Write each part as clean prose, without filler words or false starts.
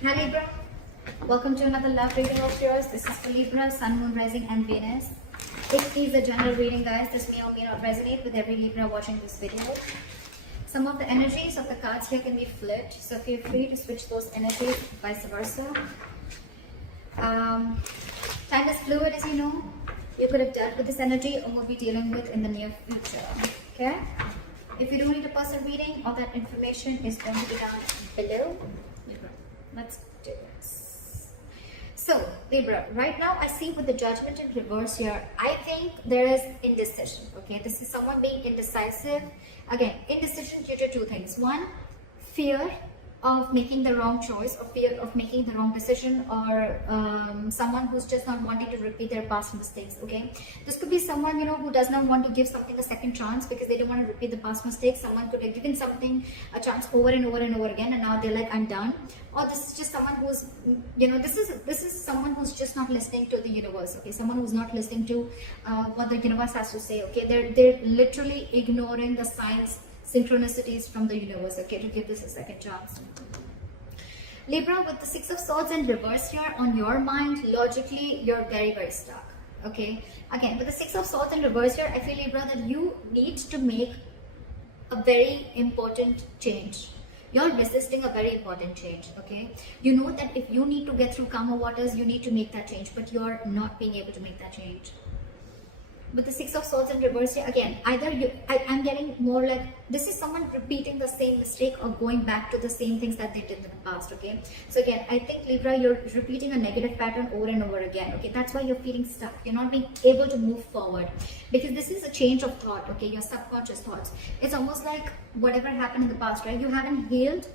Hi Libra, welcome to another love reading of yours. This is for Libra, Sun, Moon, Rising and Venus. It is a general reading, guys. This may or may not resonate with every Libra watching this video. Some of the energies of the cards here can be flipped, so feel free to switch those energies, vice versa. Time is fluid, as you know. You could have dealt with this energy or will be dealing with in the near future. Okay? If you do need a personal reading, all that information is going to be down below. Let's do this. So, Libra, right now I see with the Judgment in reverse here, I think there is indecision. Okay, this is someone being indecisive. Again, indecision due to two things. One, fear of making the wrong choice, or fear of making the wrong decision, or someone who's just not wanting to repeat their past mistakes. Okay, this could be someone, you know, who does not want to give something a second chance because they don't want to repeat the past mistakes. Someone could have given something a chance over and over and over again, and now they're like, I'm done. Or this is just someone who's, you know, this is someone who's just not listening to the universe. Okay, someone who's not listening to what the universe has to say. Okay, they're literally ignoring the signs, synchronicities from the universe, okay, to give this a second chance. Libra, with the Six of Swords in reverse here, on your mind, logically, you're very, very stuck, okay? Again, with the Six of Swords in reverse here, I feel, Libra, that you need to make a very important change. You're resisting a very important change, okay? You know that if you need to get through calmer waters, you need to make that change, but you're not being able to make that change. With the Six of Swords in reverse here, again, either I'm getting more like this is someone repeating the same mistake or going back to the same things that they did in the past, okay? So again, I think, Libra, you're repeating a negative pattern over and over again, okay? That's why you're feeling stuck. You're not being able to move forward because this is a change of thought, okay? Your subconscious thoughts. It's almost like whatever happened in the past, right? You haven't healed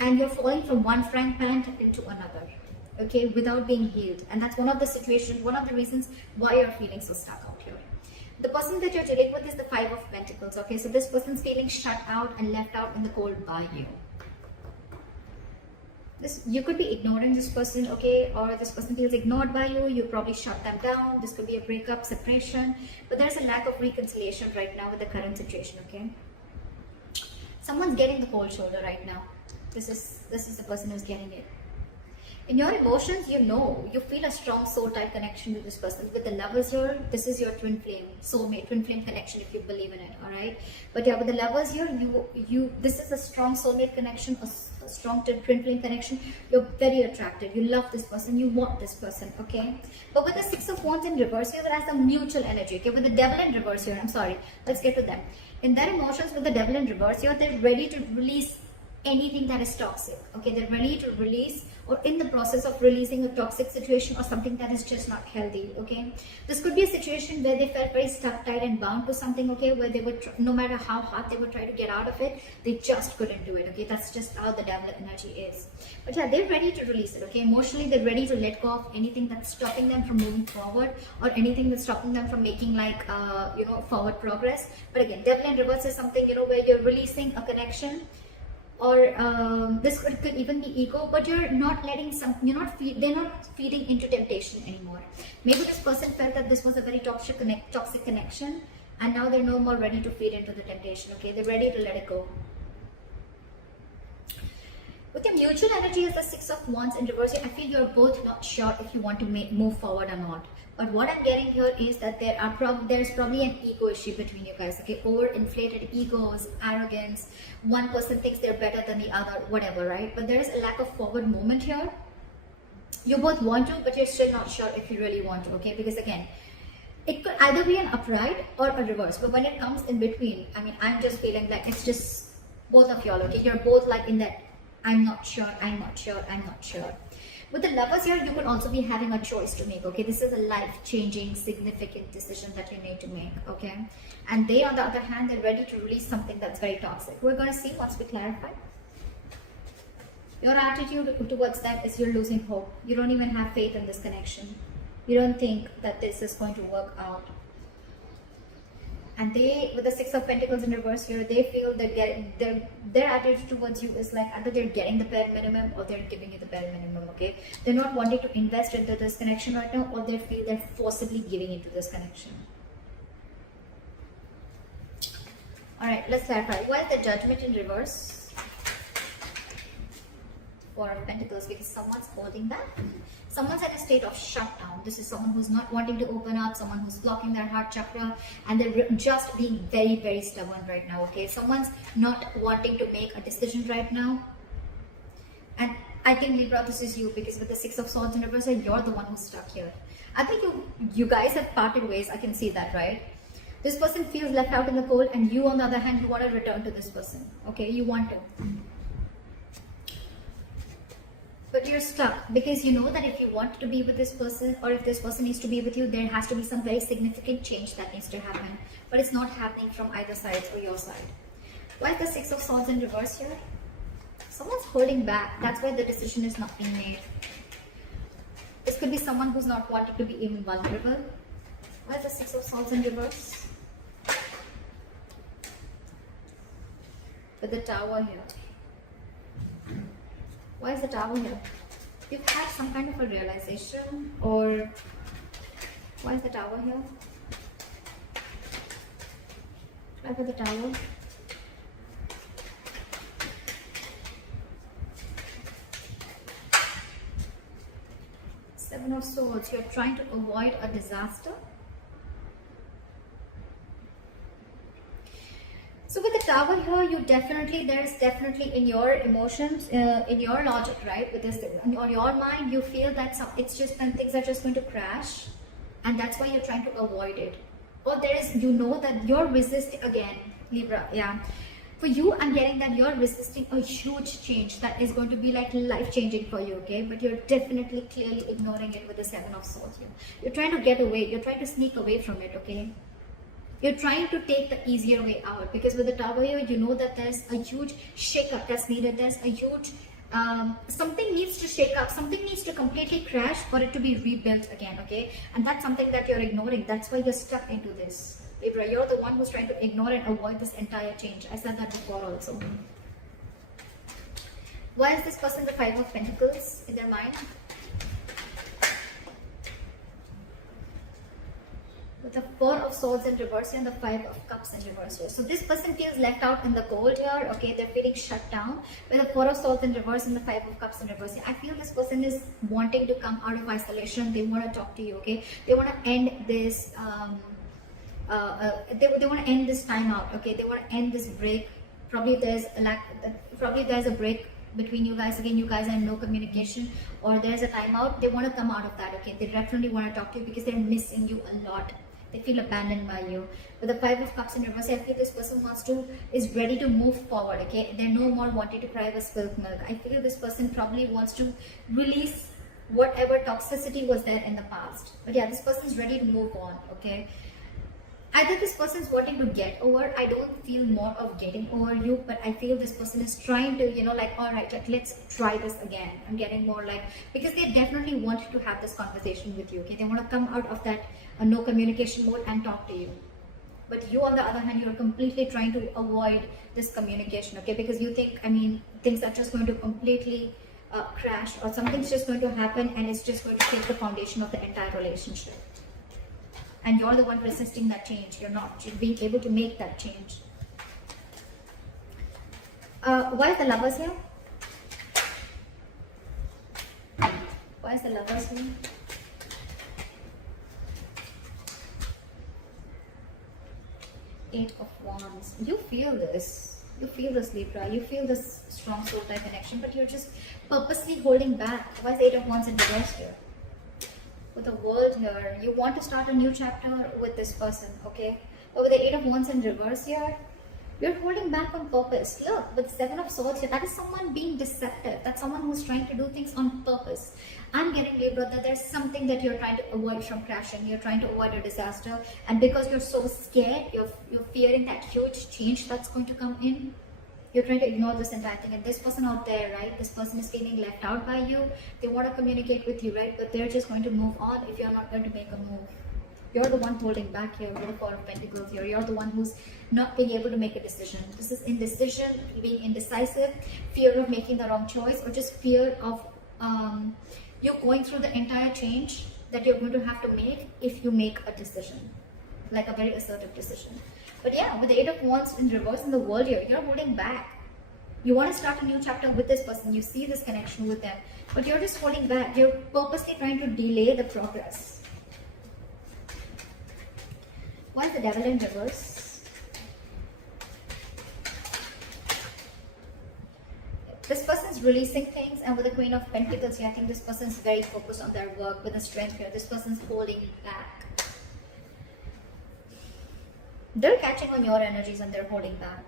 and you're falling from one frying pan into another, okay, without being healed. And that's one of the situations, one of the reasons why you're feeling so stuck out here. The person that you're dealing with is the Five of Pentacles, okay? So this person's feeling shut out and left out in the cold by you. You could be ignoring this person, okay? Or this person feels ignored by you. You probably shut them down. This could be a breakup, separation. But there's a lack of reconciliation right now with the current situation, okay? Someone's getting the cold shoulder right now. This is the person who's getting it. In your emotions, you know, you feel a strong soul type connection to this person. With the Lovers here, this is your twin flame, soulmate, twin flame connection if you believe in it, all right? But yeah, with the Lovers here, this is a strong soulmate connection, a strong twin flame connection. You're very attracted. You love this person. You want this person, okay? But with the Six of Wands in reverse here, there has a mutual energy, okay? With the Devil in reverse here, I'm sorry, let's get to them. In their emotions, with the Devil in reverse here, they're ready to release anything that is toxic, okay? They're ready to release or in the process of releasing a toxic situation or something that is just not healthy, okay? This could be a situation where they felt very stuck, tied and bound to something, okay? Where they would, no matter how hard they would try to get out of it, they just couldn't do it, okay? That's just how the Devil energy is. But yeah, they're ready to release it, okay? Emotionally, they're ready to let go of anything that's stopping them from moving forward or anything that's stopping them from making like, forward progress. But again, Devil in reverse is something, where you're releasing a connection, or this could even be ego, but you're not letting they're not feeding into temptation anymore. Maybe this person felt that this was a very toxic connection, and now they're no more ready to feed into the temptation, okay? They're ready to let it go. With your mutual energy as the Six of Wands in reverse, I feel you're both not sure if you want to move forward or not. But what I'm getting here is that there's probably an ego issue between you guys, okay? Overinflated egos, arrogance. One person thinks they're better than the other, whatever, right? But there is a lack of forward movement here. You both want to, but you're still not sure if you really want to, okay? Because again, it could either be an upright or a reverse. But when it comes in between, I mean, I'm just feeling like it's just both of y'all, okay? You're both like in that, I'm not sure, I'm not sure, I'm not sure. With the Lovers here, you could also be having a choice to make, okay? This is a life-changing, significant decision that you need to make, okay? And they, on the other hand, they're ready to release something that's very toxic. We're going to see once we clarify. Your attitude towards that is you're losing hope. You don't even have faith in this connection. You don't think that this is going to work out. And they, with the Six of Pentacles in reverse here, they feel that their attitude towards you is like either they're getting the bare minimum or they're giving you the bare minimum, okay? They're not wanting to invest into this connection right now, or they feel they're forcibly giving into this connection. Alright, let's clarify. Why is the Judgment in reverse? Four of Pentacles, because someone's holding back. Someone's at a state of shutdown. This is someone who's not wanting to open up, someone who's blocking their heart chakra, and they're just being very, very stubborn right now, okay? Someone's not wanting to make a decision right now. And I think, Libra, this is you, because with the Six of Swords in reverse, you're the one who's stuck here. I think you guys have parted ways. I can see that, right? This person feels left out in the cold, and you, on the other hand, you want to return to this person, okay? You want to. But you're stuck, because you know that if you want to be with this person, or if this person needs to be with you, there has to be some very significant change that needs to happen. But it's not happening from either side or your side. Why is the Six of Swords in reverse here? Someone's holding back. That's why the decision is not being made. This could be someone who's not wanting to be even vulnerable. Why is the Six of Swords in reverse? With the Tower here. Why is the Tower here? You've had some kind of a realization, or why is the Tower here? Why is the Tower? Seven of Swords. You're trying to avoid a disaster. So with the Tower here, there's definitely in your emotions, in your logic, right? With this, on your mind, you feel that it's just when things are just going to crash, and that's why you're trying to avoid it. Or you know that you're resisting again, Libra. Yeah. For you, I'm getting that you're resisting a huge change that is going to be like life-changing for you, okay? But you're definitely clearly ignoring it with the Seven of Swords here. You're trying to get away. You're trying to sneak away from it, okay? You're trying to take the easier way out, because with the Tower here, you know that there's a huge shake-up that's needed. There's a huge, something needs to shake up. Something needs to completely crash for it to be rebuilt again, okay? And that's something that you're ignoring. That's why you're stuck into this. Libra, you're the one who's trying to ignore and avoid this entire change. I said that before also. Why is this person the Five of Pentacles in their mind? With the Four of Swords in reverse and the Five of Cups in reverse here. So this person feels left out in the cold here, okay? They're feeling shut down. With the Four of Swords in reverse and the Five of Cups in reverse here. I feel this person is wanting to come out of isolation. They want to talk to you, okay? They want to end this... they want to end this time out, okay? They want to end this break. Probably there's a break between you guys. Again, you guys are in no communication, or there's a timeout. They want to come out of that, okay? They definitely want to talk to you because they're missing you a lot. They feel abandoned by you. With the Five of Cups in reverse, I feel this person is ready to move forward, okay? They're no more wanting to cry with spilled milk. I feel this person probably wants to release whatever toxicity was there in the past. But yeah, this person is ready to move on, okay? Either this person is wanting to get over. I don't feel more of getting over you, but I feel this person is trying to, all right, let's try this again. I'm getting more because they definitely want to have this conversation with you, okay? They want to come out of that no communication mode and talk to you. But you, on the other hand, you're completely trying to avoid this communication, okay? Because you think, things are just going to completely crash, or something's just going to happen and it's just going to take the foundation of the entire relationship. And you're the one resisting that change. You're being able to make that change. Why is the Lovers here? Why is the Lovers here? Eight of Wands. You feel this. You feel this, Libra. You feel this strong soul type connection, but you're just purposely holding back. Why is Eight of Wands in reverse here? With the World here, you want to start a new chapter with this person, okay? But with the Eight of Wands in reverse here, you're holding back on purpose. Look, with Seven of Swords here, that is someone being deceptive. That's someone who's trying to do things on purpose. I'm getting, Libra, that there's something that you're trying to avoid from crashing. You're trying to avoid a disaster. And because you're so scared, you're fearing that huge change that's going to come in. You're trying to ignore this entire thing. And this person out there, right? This person is feeling left out by you. They want to communicate with you, right? But they're just going to move on if you're not going to make a move. You're the one holding back here with the Four of Pentacles here. You're the one who's not being able to make a decision. This is indecision, being indecisive, fear of making the wrong choice, or just fear of you going through the entire change that you're going to have to make if you make a decision. Like a very assertive decision. But yeah, with the Eight of Wands in reverse in the World here, you're holding back. You want to start a new chapter with this person. You see this connection with them, but you're just holding back. You're purposely trying to delay the progress. Why is the devil in reverse? This person is releasing things, and with the Queen of Pentacles here, I think this person is very focused on their work. With the Strength here, this person is holding back. They're catching on your energies and they're holding back.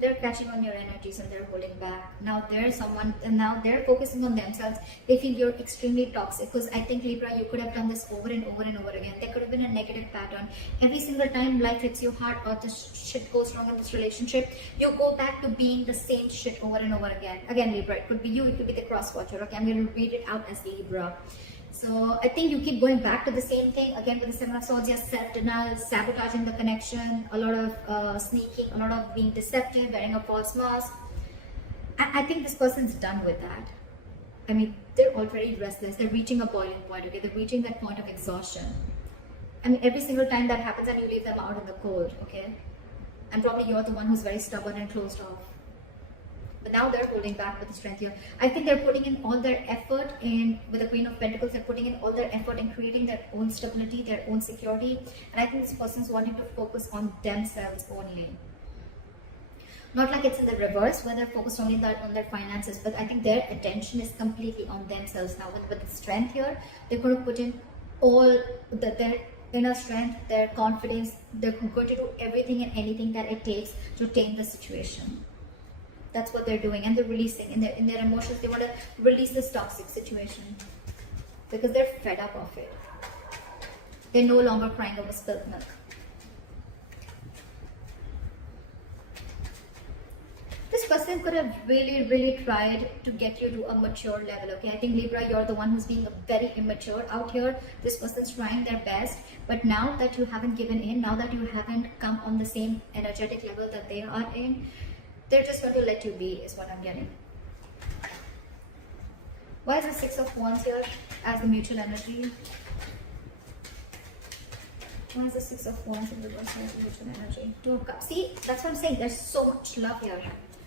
They're catching on your energies and they're holding back. Now there's someone, and now they're focusing on themselves. They feel you're extremely toxic, because I think, Libra, you could have done this over and over and over again. There could have been a negative pattern. Every single time life hits you hard or this shit goes wrong in this relationship, you go back to being the same shit over and over again. Again, Libra, it could be you, it could be the cross watcher. Okay, I'm going to read it out as Libra. So I think you keep going back to the same thing again with the Seven of Swords. Yes, self-denial, sabotaging the connection, a lot of sneaking, a lot of being deceptive, wearing a false mask. I think this person's done with that. I mean, they're already restless. They're reaching a boiling point. Okay, they're reaching that point of exhaustion. I mean, every single time that happens, and you leave them out in the cold. Okay, and probably you're the one who's very stubborn and closed off. But now they're holding back with the Strength here. I think they're putting in all their effort in, with the Queen of Pentacles, they're putting in all their effort in creating their own stability, their own security. And I think this person's wanting to focus on themselves only. Not like it's in the reverse, where they're focused only on their finances, but I think their attention is completely on themselves now. With the Strength here, they're going to put in all their inner strength, their confidence. They're going to do everything and anything that it takes to tame the situation. That's what they're doing, and they're releasing in their emotions. They want to release this toxic situation because they're fed up of it. They're no longer crying over spilt milk. This person could have really tried to get you to a mature level. Okay, I think, Libra, you're the one who's being very immature out here. This person's trying their best, but now that you haven't given in, now that you haven't come on the same energetic level that they are in, they're just going to let you be, is what I'm getting. Why is the Six of Wands here as the mutual energy? Why is the Six of Wands in reverse as the mutual energy? Two of Cups. See, that's what I'm saying. There's so much love here.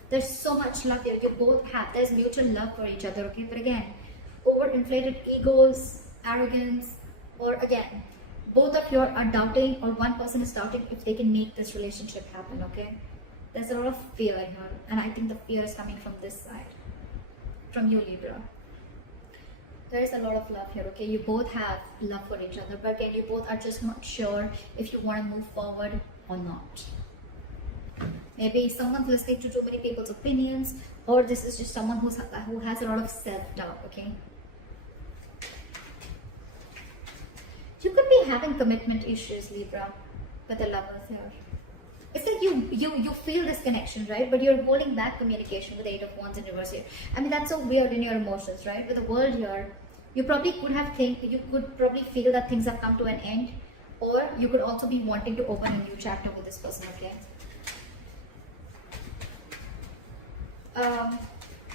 There's so much love here. You both have. There's mutual love for each other, okay? But again, overinflated egos, arrogance, or again, both of you are doubting, or one person is doubting if they can make this relationship happen, okay? There's a lot of fear here, and I think the fear is coming from this side, from you, Libra. There is a lot of love here, okay? You both have love for each other, but again, you both are just not sure if you want to move forward or not. Maybe someone's listening to too many people's opinions, or this is just someone who has a lot of self-doubt, okay? You could be having commitment issues, Libra, with the Lovers here. It's like you feel this connection, right? But you're holding back communication with the Eight of Wands in reverse here. I mean, that's so weird in your emotions, right? With the World here, you probably could probably feel that things have come to an end, or you could also be wanting to open a new chapter with this person, okay?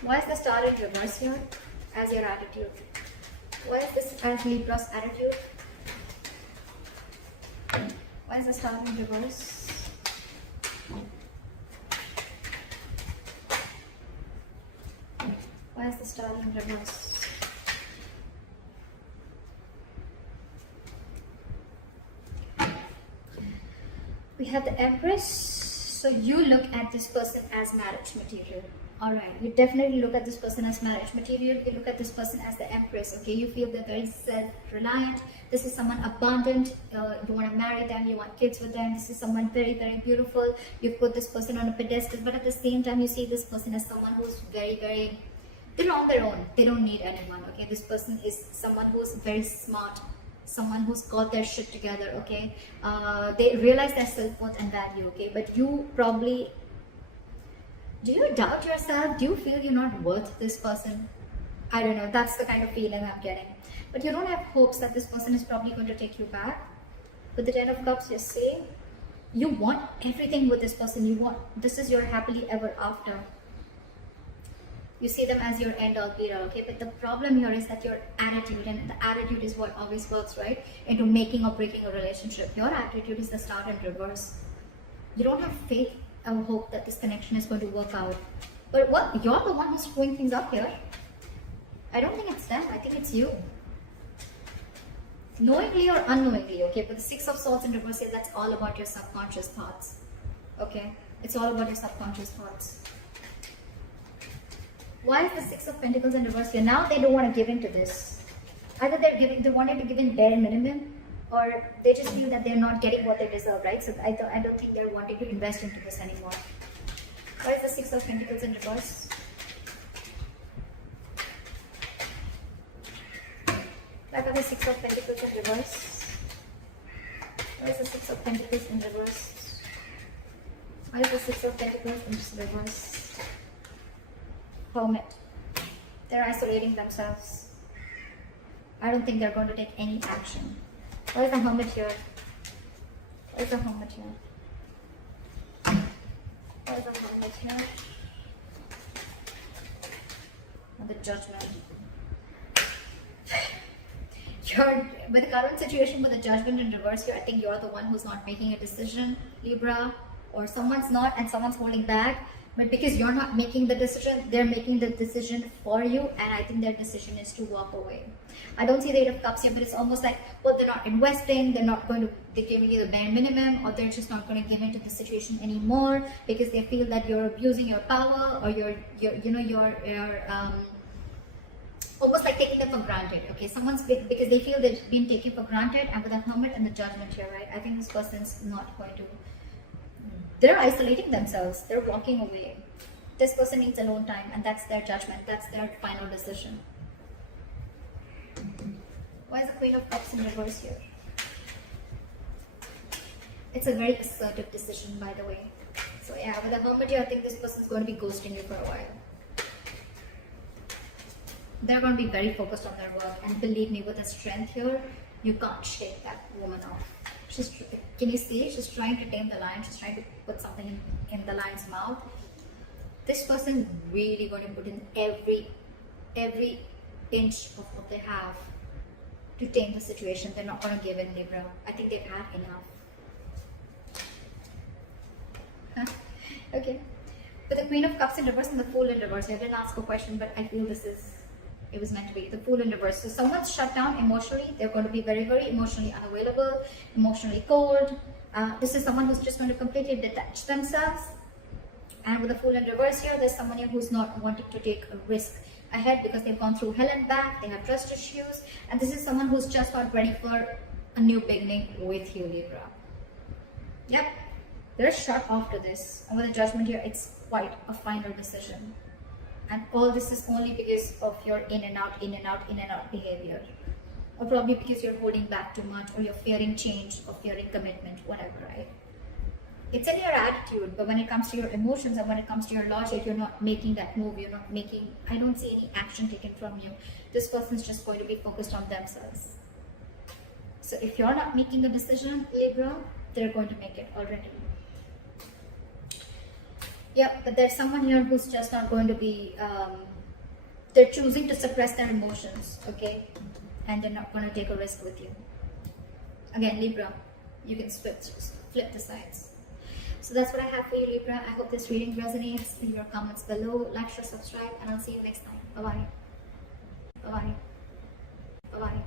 Why is the Star in reverse here as your attitude? Why is this as Libra's attitude? Why is the Star in reverse? Why is the Star in reverse? We have the Empress. So you look at this person as marriage material. Alright, you definitely look at this person as marriage material. You look at this person as the Empress, okay? You feel they're very self-reliant. This is someone abundant. You want to marry them, you want kids with them. This is someone very beautiful. You put this person on a pedestal, but at the same time, you see this person as someone who's very, they're on their own. They don't need anyone, okay? This person is someone who's very smart, someone who's got their shit together, okay? They realize their self-worth and value, okay? But you probably, do you doubt yourself? Do you feel you're not worth this person? I don't know. That's the kind of feeling I'm getting. But you don't have hopes that this person is probably going to take you back. With the Ten of Cups, you see, you want everything with this person. You want, this is your happily ever after. You see them as your end all be all, okay? But the problem here is that your attitude, and the attitude is what always works, right? Into making or breaking a relationship. Your attitude is the Star in reverse. You don't have faith or hope that this connection is going to work out. But what, you're the one who's screwing things up here. I don't think it's them. I think it's you. Knowingly or unknowingly, okay? But the Six of Swords in reverse here, that's all about your subconscious thoughts. Okay? It's all about your subconscious thoughts. Why is the Six of Pentacles in reverse here? Now they don't want to give in to this. Either they wanted to give in bare minimum, or they just feel that they're not getting what they deserve, right? So I don't think they're wanting to invest into this anymore. Why is the Six of Pentacles in reverse? Why are the Six of Pentacles in reverse? Why is the Six of Pentacles in reverse? Why is the Six of Pentacles in reverse? Hermit. They're isolating themselves. I don't think they're going to take any action. Why is the Hermit here? Why is the Hermit here? Why is the Hermit here? And the Judgment. With the current situation, with the Judgment in reverse here, I think you're the one who's not making a decision, Libra, or someone's not and someone's holding back. But because you're not making the decision, they're making the decision for you, and I think their decision is to walk away. I don't see the Eight of Cups here, but it's almost like, well, they're not investing, they're giving you the bare minimum, or they're just not going to give into the situation anymore because they feel that you're abusing your power, or you're almost like taking them for granted. Okay, because they feel they've been taken for granted, and with the Hermit and the Judgment here, right? I think this person's not going to. They're isolating themselves. They're walking away. This person needs alone time, and that's their judgment. That's their final decision. Why is the Queen of Cups in reverse here? It's a very assertive decision, by the way. So yeah, with the Hermit here, I think this person's going to be ghosting you for a while. They're going to be very focused on their work, and believe me, with the strength here, you can't shake that woman off. Can you see? She's trying to tame the lion. She's trying to put something in the lion's mouth. This person really going to put in every inch of what they have to tame the situation. They're not going to give in, Libra. I think they've had enough. Okay. But the Queen of Cups in reverse and the Fool in reverse. I didn't ask a question, but I feel it was meant to be. The Fool in reverse. So someone's shut down emotionally. They're going to be very, very emotionally unavailable, emotionally cold. This is someone who's just going to completely detach themselves. And with the Fool in reverse here, there's someone here who's not wanting to take a risk ahead because they've gone through hell and back. They have trust issues. And this is someone who's just not ready for a new beginning with you, Libra. Yep. They're shut off to this. And with the Judgment here, it's quite a final decision. And all this is only because of your in and out behavior. Or probably because you're holding back too much, or you're fearing change, or fearing commitment, whatever, right? It's in your attitude, but when it comes to your emotions and when it comes to your logic, you're not making that move. I don't see any action taken from you. This person's just going to be focused on themselves. So if you're not making a decision, Libra, they're going to make it already. Yeah, but there's someone here who's just not going to be, they're choosing to suppress their emotions, okay? And they're not going to take a risk with you. Again, Libra, you can flip the sides. So that's what I have for you, Libra. I hope this reading resonates. Leave your comments below, like, share, subscribe, and I'll see you next time. Bye-bye. Bye-bye. Bye-bye.